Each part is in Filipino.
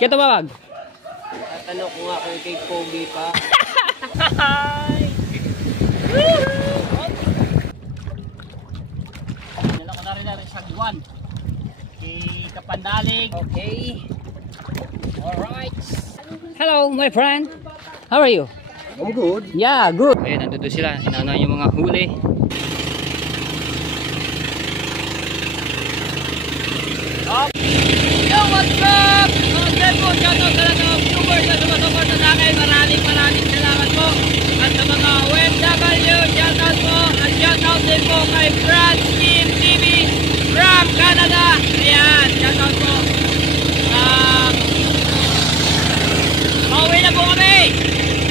Kaya tumawag. Tatanong ko nga kay Pogi pa. Nila ko na rin sa Guan. Kay Kapandalig. Okay. Alright. Hello, my friend. How are you? I'm good. Yeah, good. Ayan, nandito sila. Inauna yung mga huli. Yo, what's up? Namaste po. Shoutout sa lahat ng viewers na sumasuporta sa akin. Maraming salamat po. At sa mga OFW, shoutout po. At shoutout din po kay France Team TV from Canada. Ayan, shoutout po. Pauwi na po kami.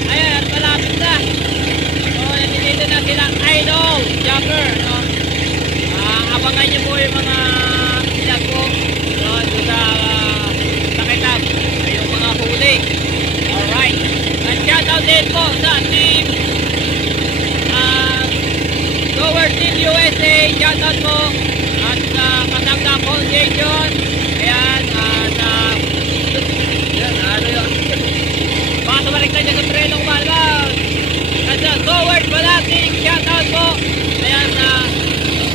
Ayan, malapit na. So, nandito na silang idol jumper. No? Abangan nyo po yung mga vlog ko. No? Doon sa Takitab. Yung mga huli. Alright. At shoutout din po sa team Lower Team USA. Shoutout po. At sa Katangga Foundation. Ayan. Ano yun? Baka baliktad niya sa Prenong Malbang. At sa Howard Balating, shoutout po. Ayan sa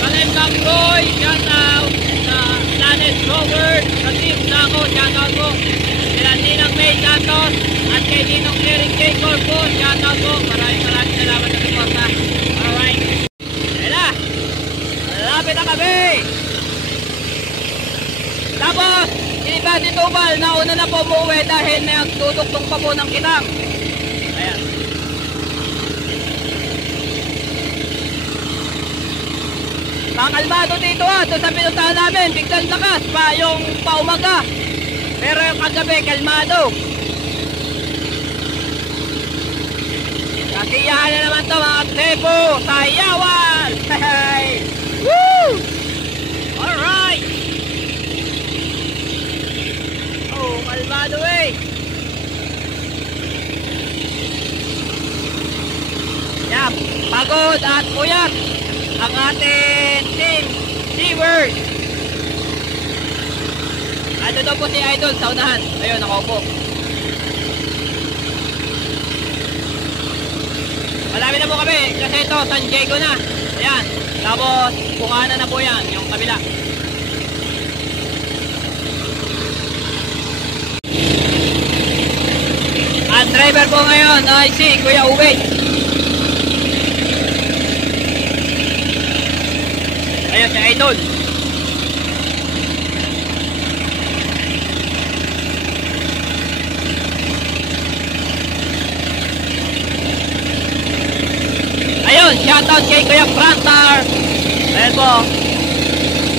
Kalembang Roy, shoutout. Sa Lanes Robert, sa Team Nako, shoutout po. Sila Ninang May Santos at kay Ninong Eric J. Corpo, shoutout po. Maraming salamat sa suporta. Alright. Ayan na. Malapit na kami. Tapos, iba si Tubal, nauna na po umuwi dahil may tutuktong pa po ng kitang. Ayan. Kalmado dito doon sa pinuntahan namin, biglang lakas pa yung paumaga. Pero yung kagabi, kalmado. Kasiyahan na naman to mga Cebu, sayawan! Hey! Woo! Alright! Oh, kalmado eh! Yan, pagod at puyat ang ating team Seaward. Ano daw po si Idol sa unahan? Ayun, nakaupo. Malami na po kami kasi ito, San Diego na. Ayan, tapos Bukana na po yan, yung kabila. Ang driver po ngayon ay si Kuya Uwe. Ayan si Idol. Ayun, shoutout kay Kuya Franstar. Ayan po.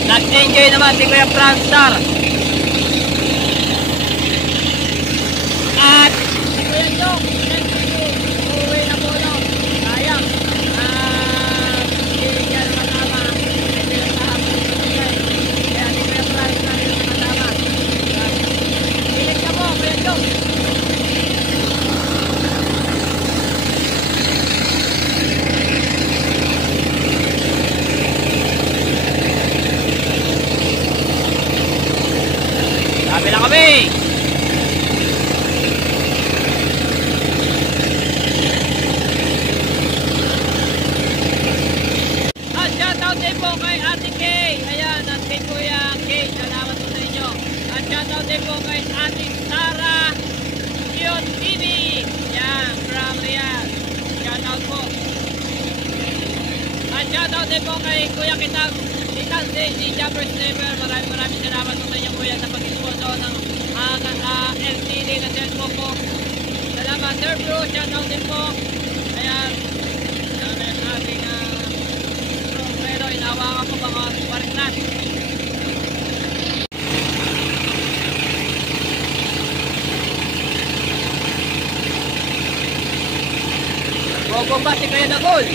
Nag-enjoy naman si Kuya Franstar. At si Kuya Jok, uwi na po no. Sayang. Hindi niya nakatama. Hindi lang kahapon. Kaya si Kuya Franstar yung nakatama. Pilit ka po, Kuya Jok. Sabi na kami. At shoutout din po kay Ate Kay. Ayan, at kay Kuya Kay. Salamat po sa inyo. At shoutout din po kay Ate Sara Cute TV. Ayan, from Riyadh. Shoutout po. At shoutout din po kay Kuya Kitang si Jumper Sniper. Maraming salamat po sa inyo kuya sa pag-sponsor ng LCD na cellphone po. Salamat Sir Bro, shoutout din po. Ayan, ang ating pero inawakan ko mga parinlan. Bobomba si Kaya Dagol.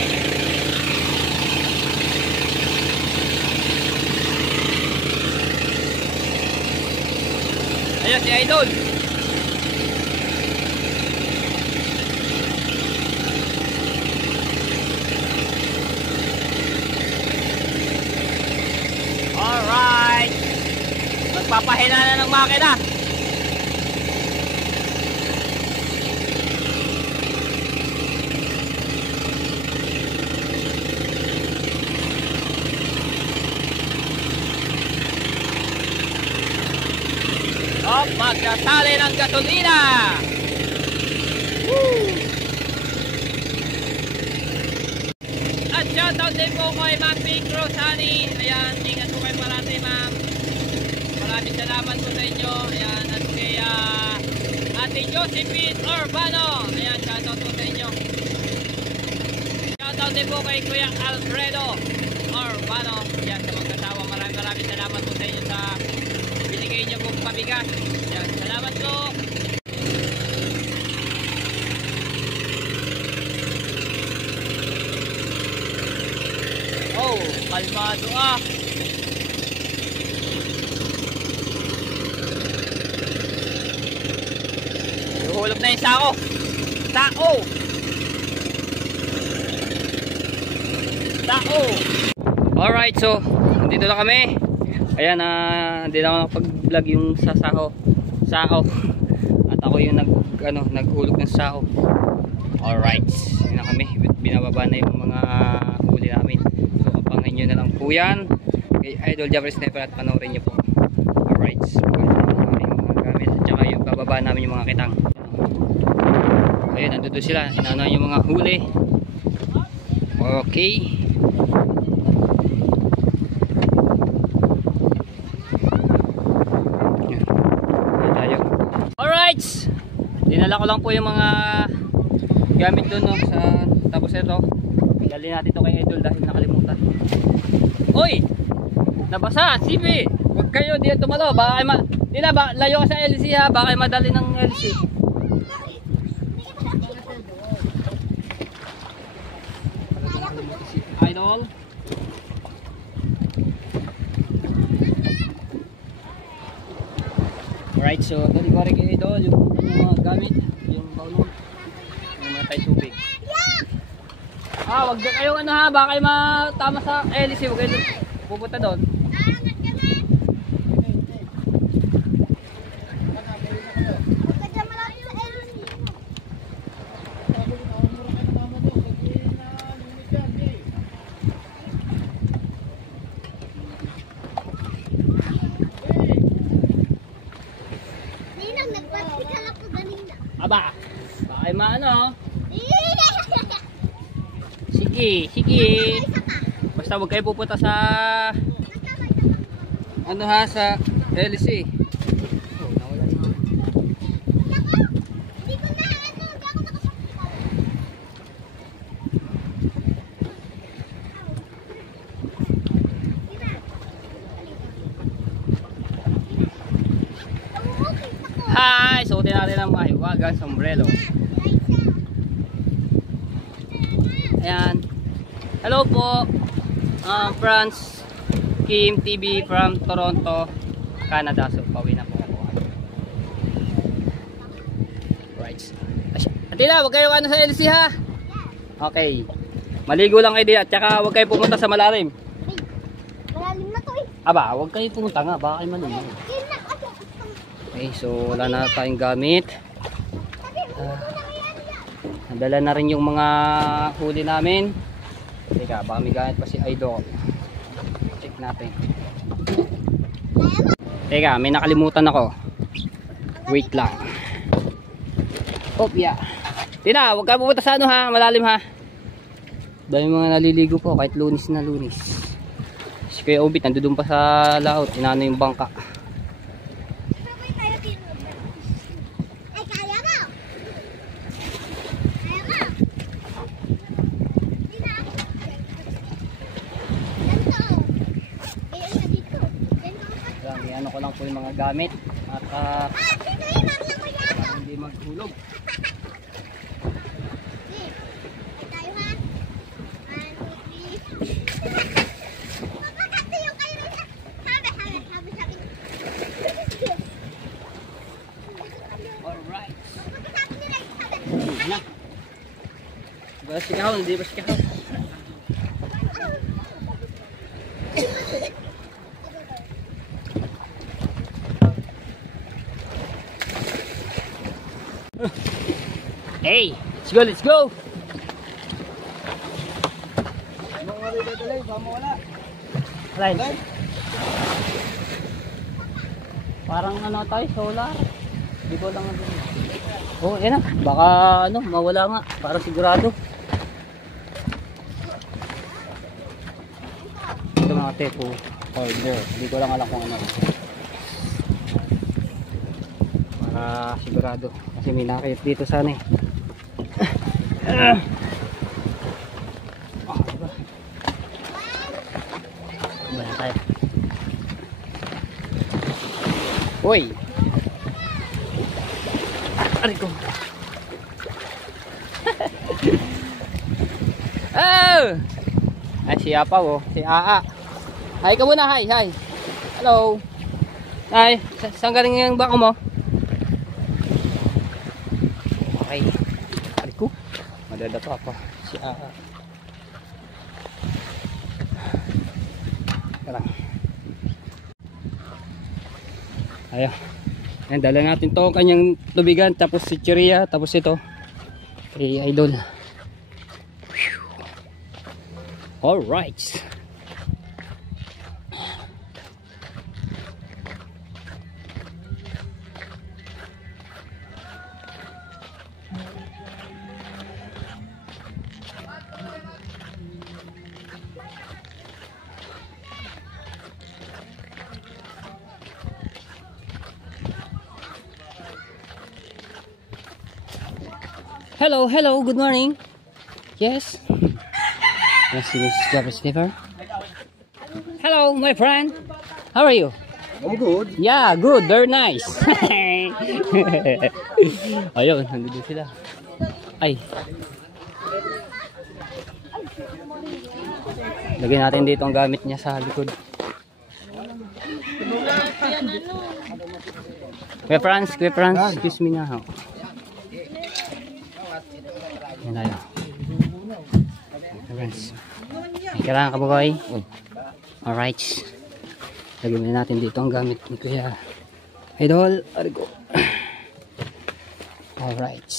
Ayan si Idol. Alright. Magpapahina na ng makina. Oh, magsasali ng gasolina. Woo! At shoutout din po kay Ma'am Pink Rosani. Ayan, ingat po kayo parati, ma'am. Maraming salamat po sa inyo. Ayan, at kay Ate Josephine Urbano. Ayan, shoutout po sa inyo. Shoutout din po kay Kuya Alfredo Urbano. Ayan, sa magkasawa. Maraming salamat po sa inyo sa binigay niyo pong pabigas. Ayan, salamat po. Oh, kalmado ah. Hulog na yung sako. Sako. Alright, so dito na kami. Ayan, hindi na ako nakapag-vlog yung sa sako. At ako yung naghulog ng sako. Alright, yun na kami. Binababa na yung mga huli namin. So abangan nyo na lang po yan kay Idol Jeffrey Sniper at panoorin nyo po. Alright, so yung mga gamit at saka yung bababa namin yung mga kitang. Ayun, nandito sila. Inaano yung mga huli. Okay. Alright, dinala ko lang po yung mga gamit doon, no, sa tapos ito dali natin ito kay Idol dahil nakalimutan. Uy, nabasa sipi, huwag kayo diyan tumalo, baka layo ka sa LC ha, baka madali ng LC. Idol, alright, so dali ko rin kay Idol yung mga gamit, yung baulong, yung mga tayo tubig. Wag na kayong baka kayo matama sa LC, wag kayo pupunta doon. Aba, baka kayo maano. Sige. Basta huwag kayo pupunta sa sa LC. Oh, nawala na. Hi! Suotin natin ang mahiwagang sombrero. Ayan. Hello po, Franz Kim TV from Toronto, Canada. So pauwi na po ako. Right. Atila, huwag kayo sa LC ha. Okay. Maligo lang kayo din at saka huwag kayo pumunta sa malalim. Malalim na to eh. Aba, huwag kayo pumunta nga, baka kayo malulog. Okay, so wala na tayong gamit. Nadala na rin yung mga huli namin. Teka, baka may gamit pa si Idol. Check natin. Teka, may nakalimutan ako. Wait lang. Yeah. Tina, huwag ka pupunta sa malalim ha. Dahil mga naliligo po kahit lunis na lunis. Si Kuya Obit nandun pa sa laot. Inano yung bangka. Ano ko lang po yung mga gamit at hindi maghulog. Alright. Ba si kahon, hindi ba si kahon? Hey, let's go. Parang ano tayo, solar. Di ko lang ano. Oh, yan na. Baka ano, mawala nga. Parang sigurado. Ito mga tepo. Order. Di ko lang alam kung ano. Para sigurado. Kasi may nakit dito sana eh. Oh, diba? Bayan tayo. Uy! Aray ko! Oh! Ay, si Apaw oh. Si Aa. Hi ka muna, hi, hi. Hello. Hi, saan galing yung bako mo? Okay. Aray ko. Madadapa pa. Si Aa. Tara. Ayan. Ayan, dala natin to kanyang tubigan, tapos si Chiria, tapos ito kay Idol. Alright. Hello, hello, good morning. Yes. Yes, this is Java Sniffer. Hello, my friend. How are you? I'm good. Yeah, good, very nice. Ayun, nandito sila. Ay. Lagyan natin dito ang gamit niya sa likod. Kuya Franz, excuse me na. Yan tayo. Friends. Kailangan ka ba boy? Alright. Lagyan na natin dito ang gamit ni Kuya Idol. Arigo. Alright.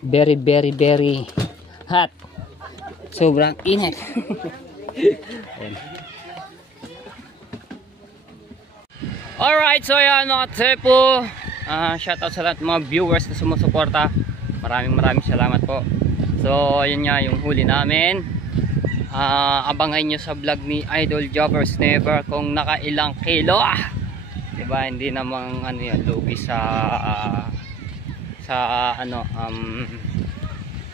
Very, very, very hot. Sobrang init. Alright, so yan mga tepo. Shoutout sa lahat mga viewers na sumusuporta. Maraming salamat po. So ayun nga yung huli namin. Abangan nyo sa vlog ni Idol Java Sniffer kung nakailang kilo. Diba, hindi namang ano yan, lugi sa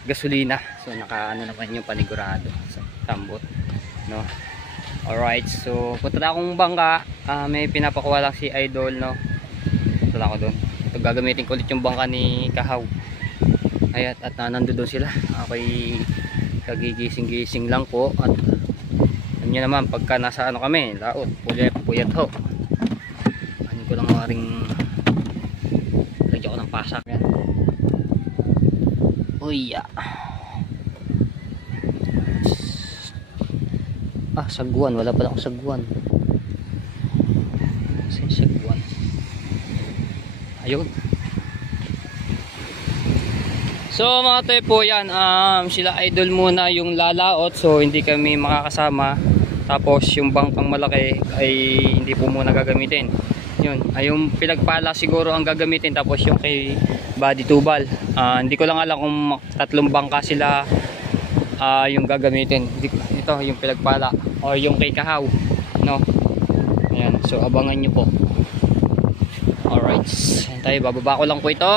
gasolina. So naka ano naman yung panigurado sa tambot, no. Alright, so punta na akong bangka. May pinapakuha lang si Idol, no. Punta ako doon. Ito gagamitin ko ulit yung bangka ni Kahaw. Ayat, at nandun doon sila. Ako'y kagigising-gising lang po. At ano nyo naman, pagka nasa ano kami, laot, puyat ho. Ano ko lang maring lagyan ko ng pasak. Yan. Uy, sagwan. Wala pala akong sagwan. Kasi sagwan. Ayun. So mga tepo yan, sila Idol muna yung lalaot, so hindi kami makakasama. Tapos yung bangkang malaki ay hindi po muna gagamitin. Yun, ay yung pinagpala siguro ang gagamitin, tapos yung kay Body Tubal. Hindi ko lang alam kung tatlong bangka sila yung gagamitin. Ito yung pinagpala o yung kay Kahaw, no. Ayan, so abangan nyo po. Alright, tayo, bababa ko lang po ito.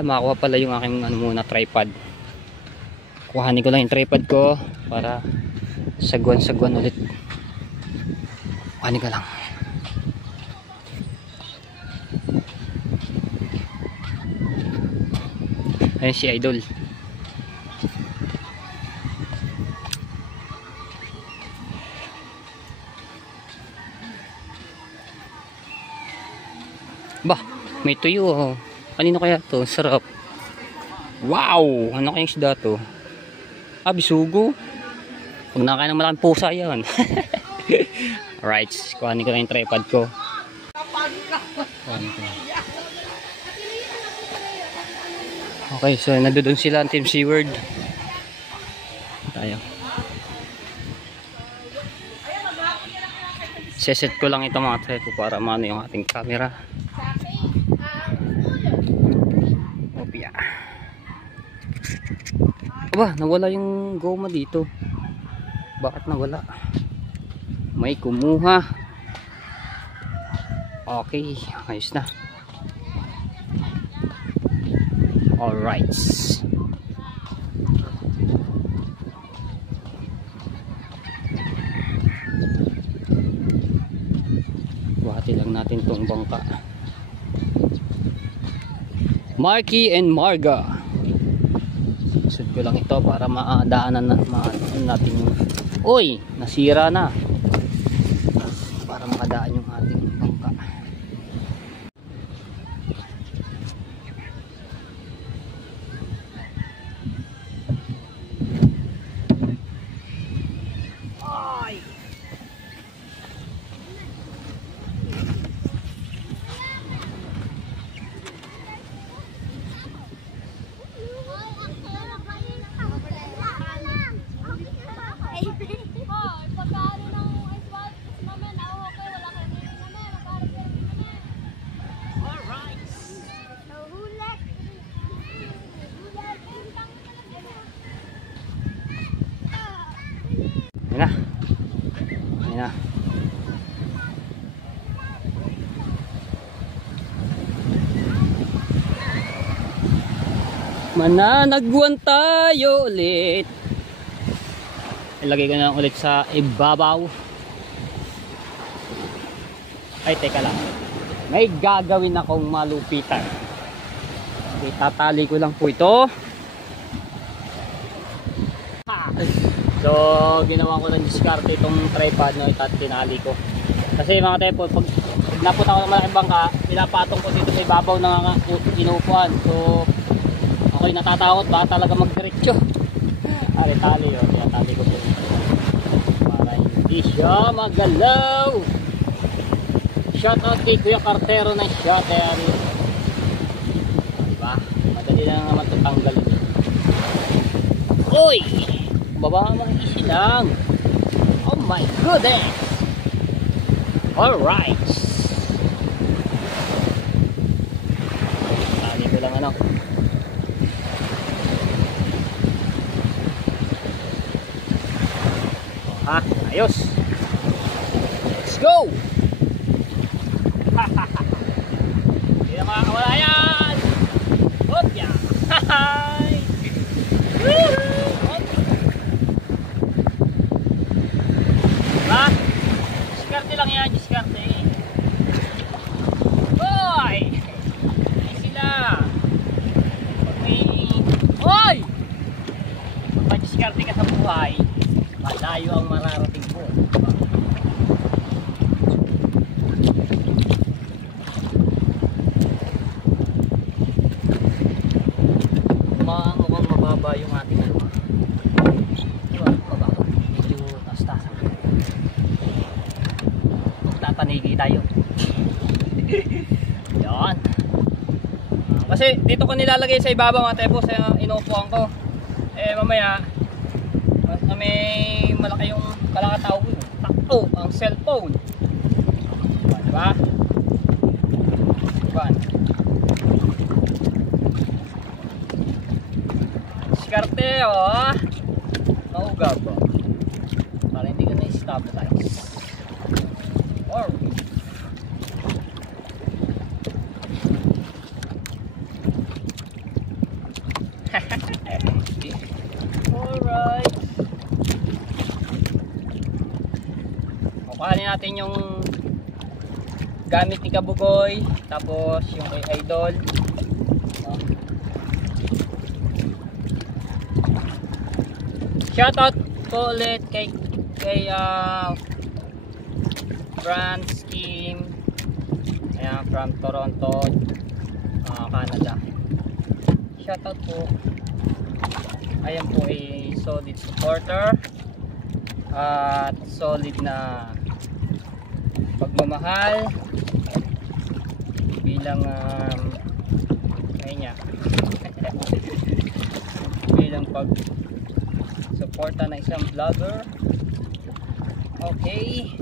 Makakuha pala yung aking muna tripod. Kuhanin ko lang yung tripod ko para sagwan ulit. Kuhanin ko lang. Ayun si Idol. Bah, may tuyo oh. Kanino kaya to? Sarap. Wow! Ano kayang isda to? Bisugo. Pag nakain ng malaking pusa yan. Alright, kuhanin ko lang yung tripod ko. Okay, so nandoon sila ang Team Seaward. Tayo. Seset ko lang ito mga trepo para maano yung ating camera. Opya. Aba, nawala yung goma dito. Bakit nawala? May kumuha. Okay, ayos na. Alright. Buhati lang natin tong bangka. Marky and Marga. Susud ko lang ito para maadaanan natin yung... Uy! Nasira na. Para makadaan yung ating bangka. Ayan na. Ayan na. Mananagbuan tayo ulit. Ilagay ko na lang ulit sa ibabaw. Ay, teka lang. May gagawin akong malupitan. Okay, tatali ko lang po ito. So, ginawa ko ng diskarte itong tripod no, at tinali ko. Kasi mga tepo, pag napot ako ng malaking bangka, pinapatong ko dito sa ibabaw ng inuupuan. So, ako'y natatakot ba talaga magdiretso. Ari, tali o. Kaya tali ko po dito. Para hindi siya magalaw. Shout out kay Kuya Cartero ng shot. Ari. Diba? Madali lang naman ito tanggalin. Uy! Baba mga easy lang. Oh my goodness. Alright. Tali ko lang ano. Ha? Ayos. Let's go. Hindi na makakawala yan. Hop ya. Hi. Ha? Diskarte lang yan, diskarte. Hoy! Easy lang. Pag may... Hoy! Pag diskarte ka sa buhay, malayo ang mararating mo. Mukhang mababa yung ating ano. Diba? Mababa. Medyo taas-taas. Tatanigi tayo. Yan. Kasi dito ko nilalagay sa ibabaw mga tepo sa inuupuan ko. Eh mamaya may malaki yung kalakataw ko. Takto ang cellphone. Diba? Diba? Diskarte oh. Maugab oh. Para hindi ka na-stabilize. Alright. Kukuhanin natin yung gamit ni Kabugoy, tapos yung kay Idol. Shoutout po ulit kay brand scheme. Ayan, from Toronto, Canada. Shoutout po. Ayan po ay solid supporter at solid na pagmamahal bilang bilang pag suporta ng isang vlogger. Okay.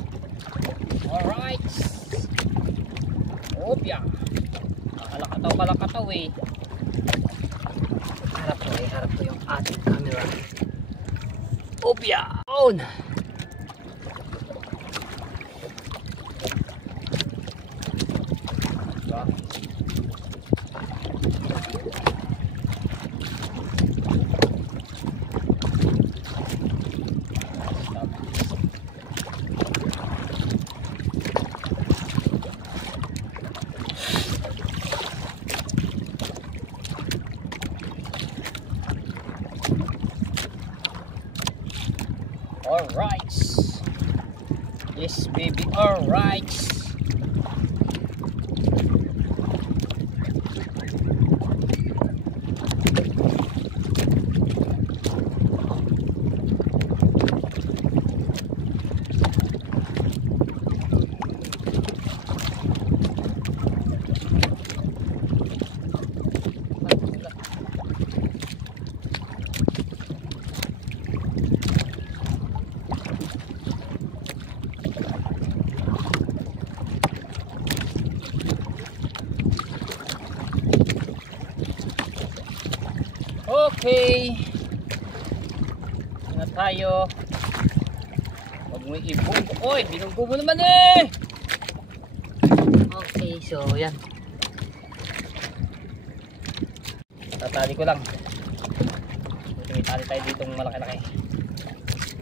pala kataw eh. Harap ko yung ating camera. Obya! On! Diba? Alright. Yes, baby. Alright. Okay. Na tayo. Huwag mo ibong. Oy, binunggo mo naman eh. Okay, so yan. Tatali ko lang. Tumitali tayo ditong malaki-laki.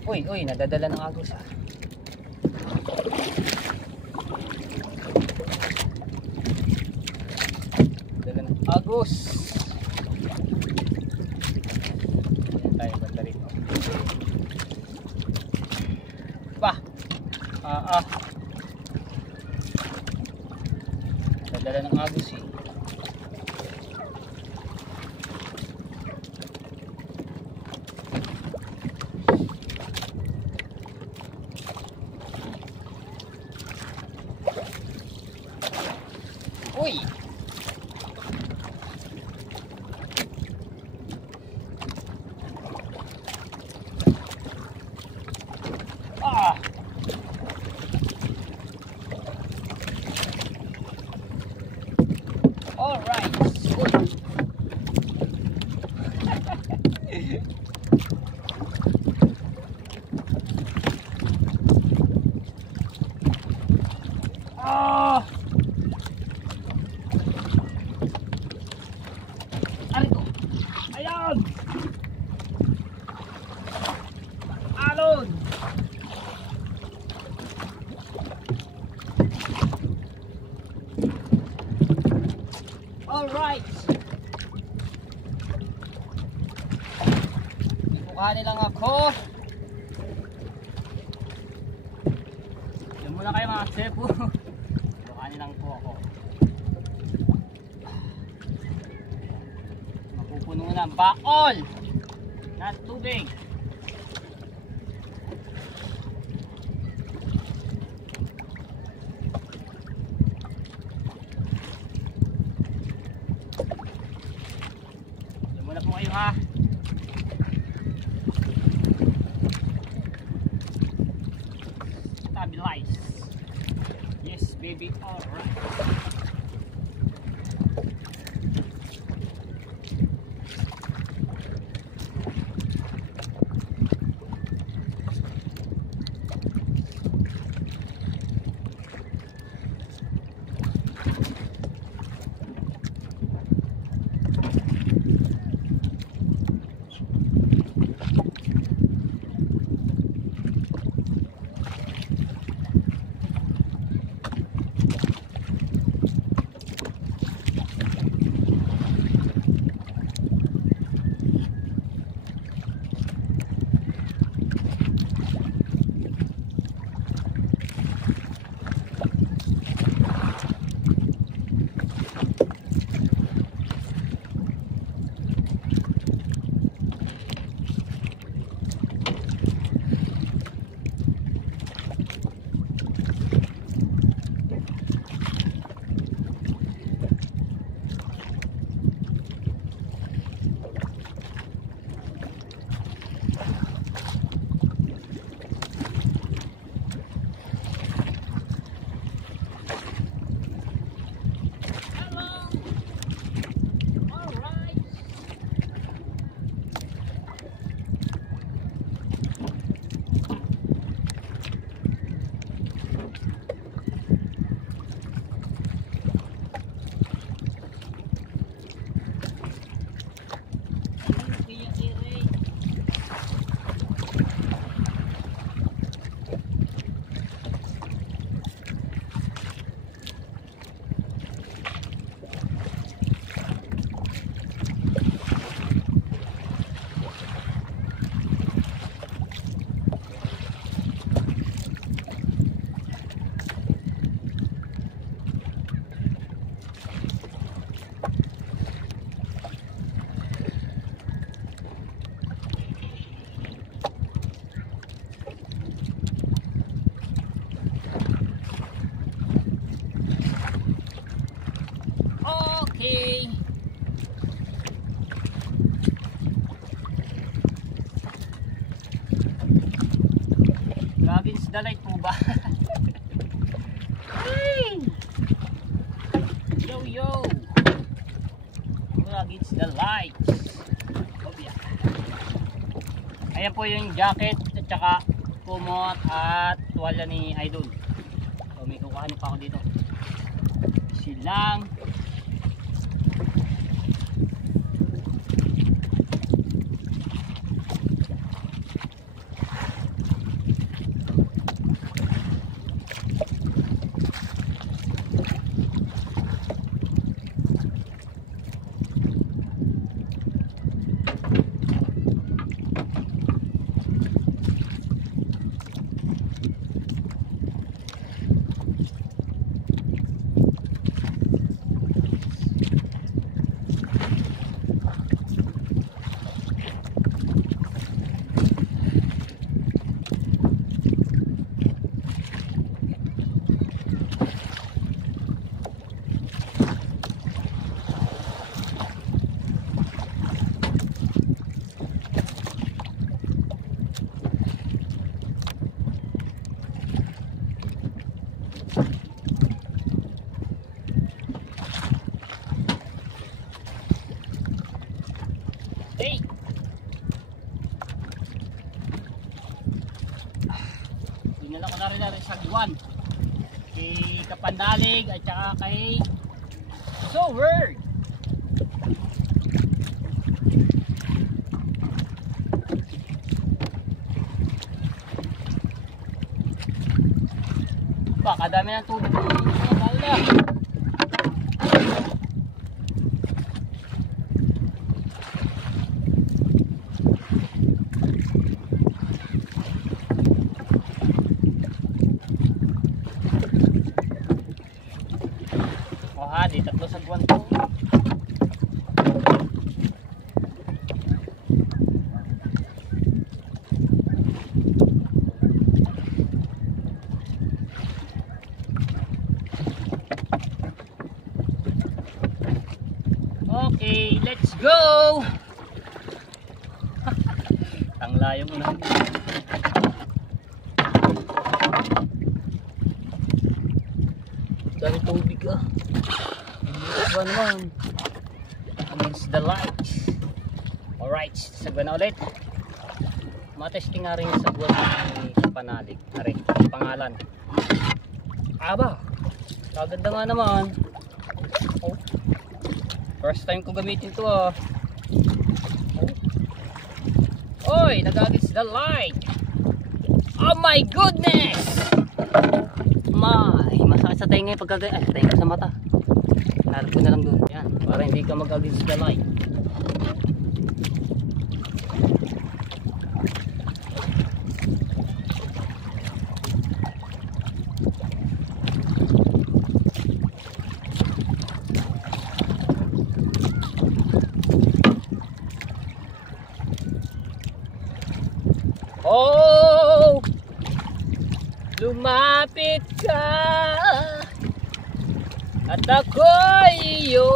Uy, nadadala ng agos ah. Nadadala ng agos. Nadala ng agos eh. Uy! Alright. Arito. Ayan. Alon. Alright. Ibukanin lang ako. Diyan muna kayo mga sepo. Ibukanin lang po ako. Mapupuno na ang baol na tubig. Muna po kayo ha. Stabilize. Yes baby. Alright. Alright. Ayan po yung jacket at saka kumot at tuwalya ni Idol. So may kukuhanin pa ako dito. Silang. Hey! Dinala ko na rin sa Sagwan. Kay Kapandalig at saka kay Soward. Baka dami ng tubig. Wala. Di tatlo sa guwan to. Okay, let's go. Ang layong unahan. Dami tubig ah. Sagwa naman against the light. Alright, sagwa na ulit. Matesting nga rin yung sagwa ni Kapanalig. Are, pangalan. Aba, kaganda nga naman. Oh. First time ko gamitin to ah. Oh. Oy, nag-against the light. Oh my goodness. Masakit sa tenga yung pagkagaya. Ay, tenga sa mata. Harap ko na lang dun. Yan, para hindi ka mag-against the light. Oh! Lumapit ka at ako'y iyo.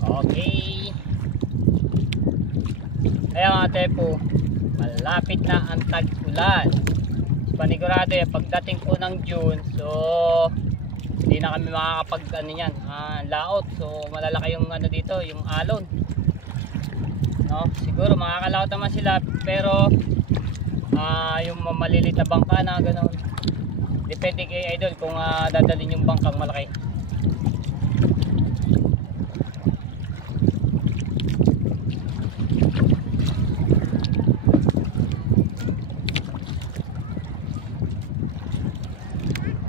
Okay. Kaya nga tepo, malapit na ang tag-ulan. Panigurado eh, pagdating po ng June, so hindi na kami makakapag ano yan, laot. So malalaki yung ano dito, yung alon. No, siguro makakalaot naman sila, pero yung maliliit na bangka na gano'n, depende kay Idol kung dadalhin yung bangkang malaki.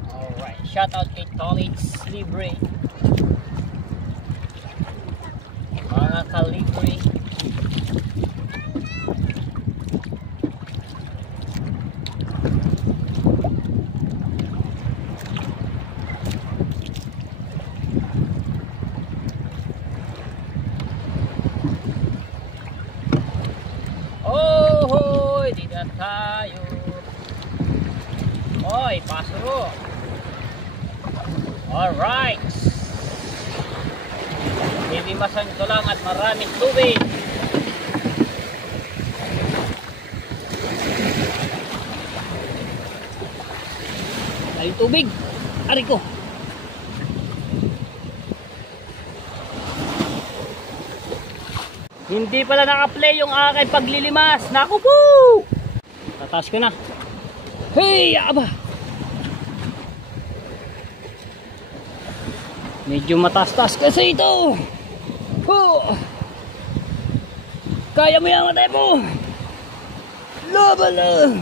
Alright, shout out kay Tolits Libre, mga kalibre. Tayo. Oy, pasuro. Alright. Bibimasan ko lang at maraming tubig. Ay, tubig. Ari ko. Hindi pala naka-play yung aking paglilimas. Naku po! Tataas ko na. Hey! Aba! Medyo mataas-taas kasi ito. Oh! Kaya mo yan, matay mo! Laban lang!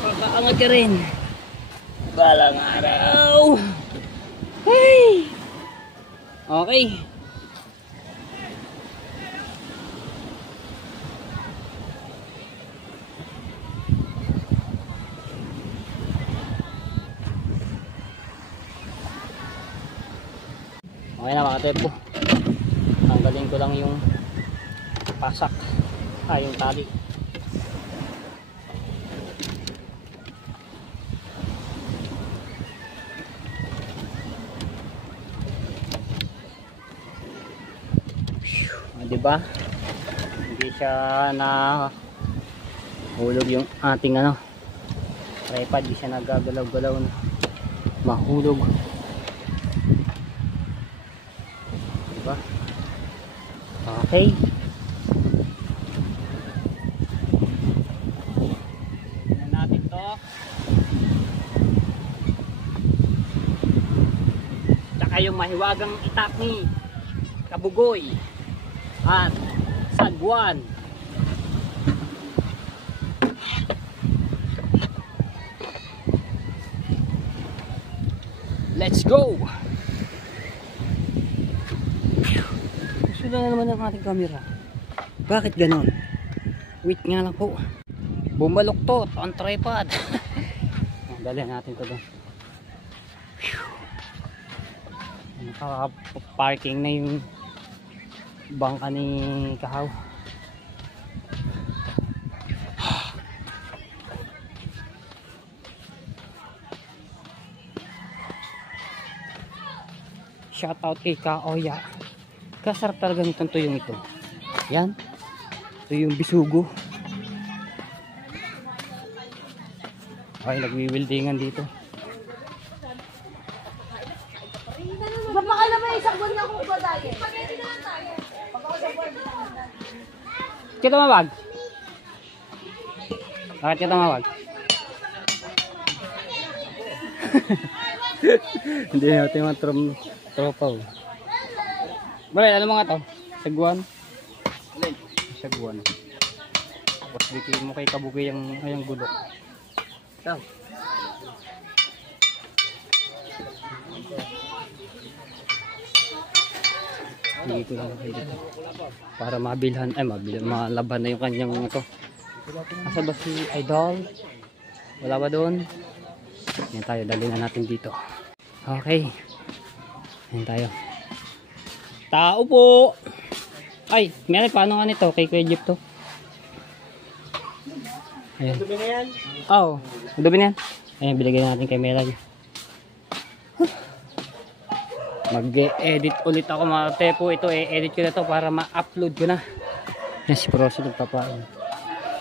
Pagkaangat ka rin. Balang araw! Hey! Okay. Okay na mga tepo. Tanggalin ko lang yung pasak. Yung tali. Diba? Hindi siya na hulog yung ating tripod. Hindi siya nagagalaw-galaw na mahulog. Diba? Okay. Tingnan natin to. Tsaka yung mahiwagang itak ni Kabugoy at Sagwan. Let's go! Gusto na naman ang ating camera. Bakit ganon? Wait nga lang po. Bumaluktot ang tripod. Dali natin ito doon. Naka-parking na yung bangka ni Kahaw. Shout out kay Kaoya. Kasarap talaga nitong tuyong ito. Yan. Tuyong bisugo. Ay, nagwiwildingan dito. Baka na ba isang buwan na akong badayin? Pagkati na lang tayo. Kita mawag? Bakit kita mawag? Hindi natin mga tropa. Bale, ano mga to? Sagwan? Sagwan. Tapos bikin mo kay Kabugay yung gulok. Ito. Hindi ko lang kayo dito. Para mabilhan, malaban na yung kanyang ito. Asa ba si Idol? Wala ba doon? Yan tayo, dali na natin dito. Okay. Yan tayo. Tao po! Ay, meron paano nga nito kay Kuya Jeep to? Ayan. Dumi na yan? Oo. Dumi na yan. Ayan, bilagay natin kay Melody. Mag-edit ulit ako mga tepo. Ito edit ko na to para ma-upload ko na. Yan si Proso nagpapain.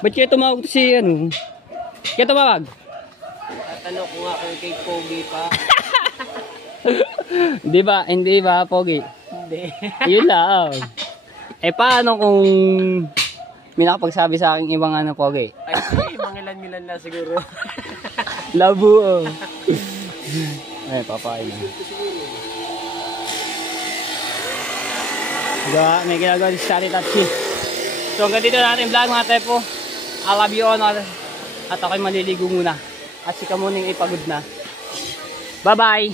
Ba't kaya tumawag to si Kaya tumawag? Tatanong ko nga kay Pogi pa. Hindi ba Pogi? Hindi. Yun lang. Paano kung may nakapagsabi sa akin ibang Pogi? Ay, mangilan-milan na siguro. Labo. Ay, papain. May ginagawa si Shari Tatsi. So hanggang dito natin vlog mga tepo. I love you all. At ako'y maliligo muna. At si Kamuning ipagod na. Bye bye!